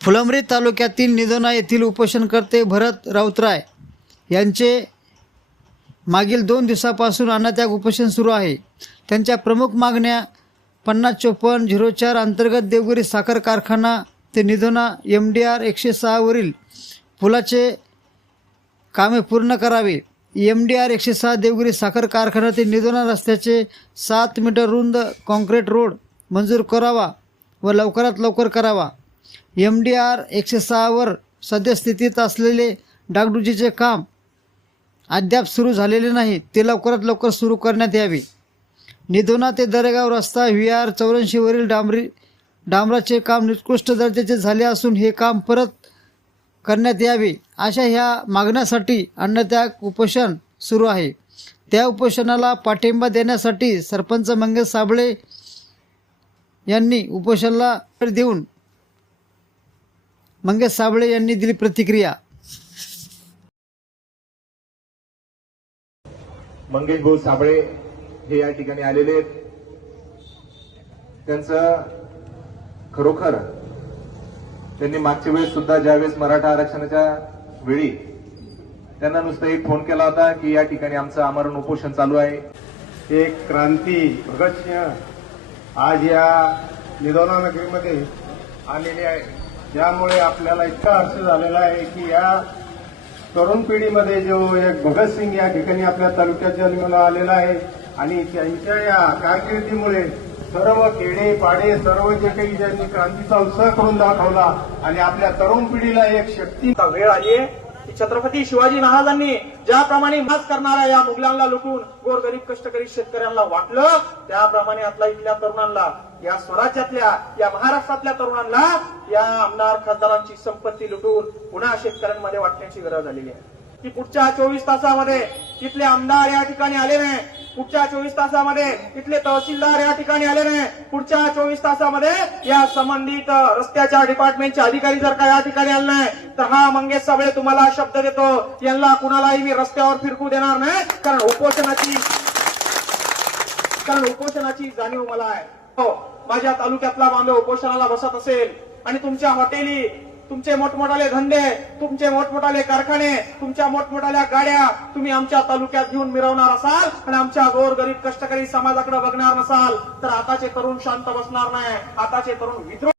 फुलंब्री तालुक्यातील निधोना येथील उपोषणकर्ते भरत राऊतराय यांचे मागील दोन दिवसापासून अन्नत्याग उपोषण सुरू आहे. त्यांच्या प्रमुख मागण्या पन्नास चोपन्न झिरो चार अंतर्गत देवगिरी साखर कारखाना ते निधोना एम डी आर एकशे सहावरील पुलाचे कामे पूर्ण करावे. एम डी आर एकशे सहा देवगिरी साखर कारखाना ते निधोना रस्त्याचे सात मीटर रुंद कॉन्क्रीट रोड मंजूर करावा व लवकरात लवकर करावा. एम डी आर एकशे सहावर सद्यस्थितीत असलेले डागडुजीचे काम अद्याप सुरू झालेले नाही ते लवकरात लवकर सुरू करण्यात यावे. निधोना ते दरेगाव रस्ता व्ही आर चौऱ्याऐंशीवरील डांबरी डांबराचे काम निकृष्ट दर्जाचे झाले असून हे काम परत करण्यात यावे. अशा ह्या मागण्यासाठी अन्नत्याग उपोषण सुरू आहे. त्या उपोषणाला पाठिंबा देण्यासाठी सरपंच मंगेश साबळे यांनी उपोषणाला देऊन मंगेश साबळे यांनी दिली प्रतिक्रिया. मंगेश भाऊ साबळे हे या ठिकाणी आलेले आहेत. त्यांचं खरोखर त्यांनी मागच्या वेळेस सुद्धा ज्यावेळेस मराठा आरक्षणाच्या वेळी त्यांना नुसतं एक फोन केला होता की या ठिकाणी आमचं आमरण उपोषण चालू आहे. एक क्रांती भगतसिंह आज या निधोना नगरीमध्ये आलेले आहे. ज्यामुळे आपल्याला इतका अर्थ झालेला आहे की या तरुण पिढीमध्ये जो एक भगतसिंग या ठिकाणी आपल्या तालुक्यात जन्माला आलेला आहे आणि त्यांच्या या कारकिर्दीमुळे सर्व खेडे पाडे सर्व जे काही ज्यांनी क्रांतीचा उत्साह करून दाखवला आणि आपल्या तरुण पिढीला एक शक्ती वेळ आली आहे छत्रपती शिवाजी महाराजांनी ज्याप्रमाणे मास करणाऱ्या या मुघलांना लुटून गोरगरीब कष्टकरी शेतकऱ्यांना वाटलं त्याप्रमाणे आपल्या इथल्या तरुणांना या स्वराज्यातल्या या महाराष्ट्रातल्या तरुणांना या आमदार खासदारांची संपत्ती लुटून पुन्हा शेतकऱ्यांमध्ये वाटण्याची गरज झालेली आहे. की पुढच्या चोवीस तासामध्ये तिथले आमदार या ठिकाणी आले नाही. पुढच्या चोवीस तासामध्ये तिथले तहसीलदार या ठिकाणी आले नाही. पुढच्या चोवीस तासामध्ये या संबंधित रस्त्याच्या डिपार्टमेंटचे अधिकारी जर का या ठिकाणी आले नाही तर हा मंगेश साबळे तुम्हाला शब्द देतो. यांना कुणालाही मी रस्त्यावर फिरकू देणार नाही कारण उपोषणाची कारण उपोषणाची जाणीव मला आहे. हो माझ्या तालुक्यातला बांधव उपोषणाला बसत असेल आणि तुमच्या हॉटेली तुमचे मोठमोठाले धंदे तुमचे मोठमोठाले कारखाने तुमच्या मोठमोठाल्या गाड्या तुम्ही आमच्या तालुक्यात घेऊन मिरवणार असाल आणि आमच्या गोर गरीब कष्टकरी समाजाकडे बघणार नसाल तर आताचे तरुण शांत बसणार नाही आताचे तरुण विद्रोह